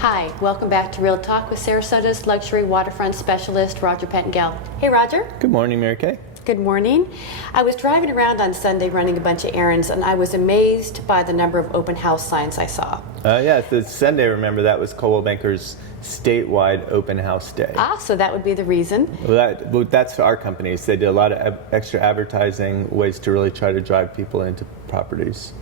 Hi, welcome back to Real Talk with Sarasota's luxury waterfront specialist, Roger Pettingell. Hey, Roger. Good morning, Mary Kay. Good morning. I was driving around on Sunday running a bunch of errands, and I was amazed by the number of open house signs I saw. Yeah, the Sunday, remember, that was Coldwell Banker's statewide open house day. So that would be the reason. Well, that's our companies. They did a lot of extra advertising, ways to really try to drive people into properties.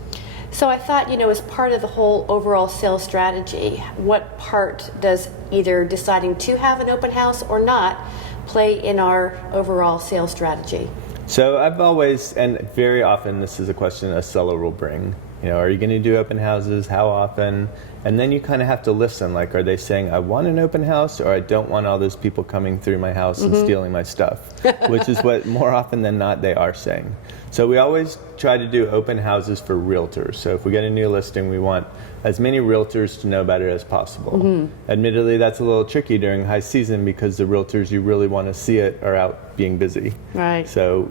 So I thought, as part of the whole overall sales strategy, what part does either deciding to have an open house or not play in our overall sales strategy? So I've always, and very often, this is a question a seller will bring. Are you going to do open houses? How often? And then you kind of have to listen. Like, are they saying, I want an open house, or I don't want all those people coming through my house and stealing my stuff? Which is what, more often than not, they are saying. So we always try to do open houses for realtors. So if we get a new listing, we want as many realtors to know about it as possible. Admittedly, that's a little tricky during high season because the realtors you really want to see it are out being busy. Right. So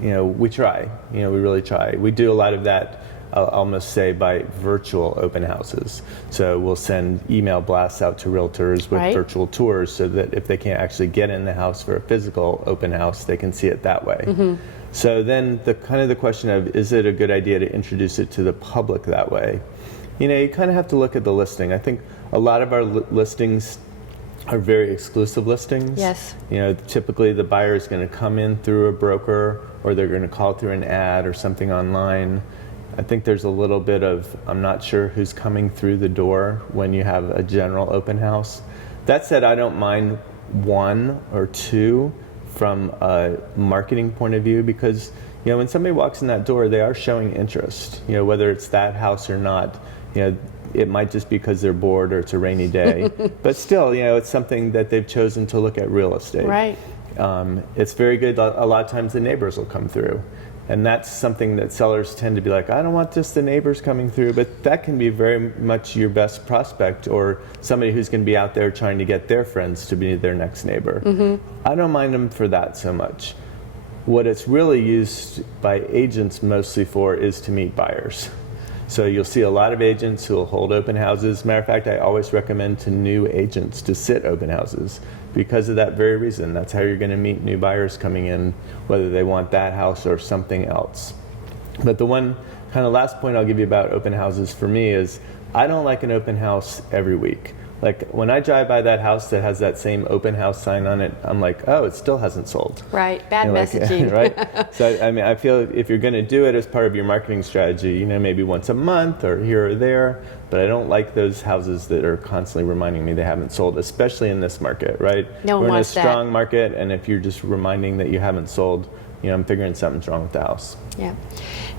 we try. We really try. We do a lot of that, I'll almost say, by virtual open houses. So we'll send email blasts out to realtors with virtual tours so that if they can't actually get in the house for a physical open house, they can see it that way. So then the question of, is it a good idea to introduce it to the public that way? You kind of have to look at the listing. I think a lot of our listings are very exclusive listings. Yes. Typically the buyer is going to come in through a broker, or they're going to call through an ad or something online. I think there's a little bit of, I'm not sure who's coming through the door when you have a general open house. That said, I don't mind one or two from a marketing point of view, because when somebody walks in that door, they are showing interest. Whether it's that house or not, it might just be because they're bored or it's a rainy day. But still, it's something that they've chosen to look at real estate. Right. It's very good. A lot of times the neighbors will come through. And that's something that sellers tend to be like, I don't want just the neighbors coming through, but that can be very much your best prospect, or somebody who's going to be out there trying to get their friends to be their next neighbor. I don't mind them for that so much. What it's really used by agents mostly for is to meet buyers. So you'll see a lot of agents who will hold open houses. Matter of fact, I always recommend to new agents to sit open houses because of that very reason. That's how you're going to meet new buyers coming in, whether they want that house or something else. But the one kind of last point I'll give you about open houses for me is, I don't like an open house every week. Like, when I drive by that house that has that same open house sign on it, I'm like, oh, it still hasn't sold. Right, bad messaging. Right? So, I feel if you're going to do it as part of your marketing strategy, maybe once a month or here or there, but I don't like those houses that are constantly reminding me they haven't sold, especially in this market, right? No one wants that. We're in a strong market, and if you're just reminding that you haven't sold, I'm figuring something's wrong with the house. Yeah.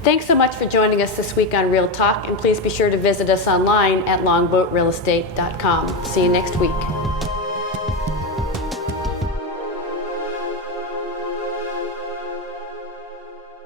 Thanks so much for joining us this week on Real Talk, and please be sure to visit us online at longboatrealestate.com. See you next week.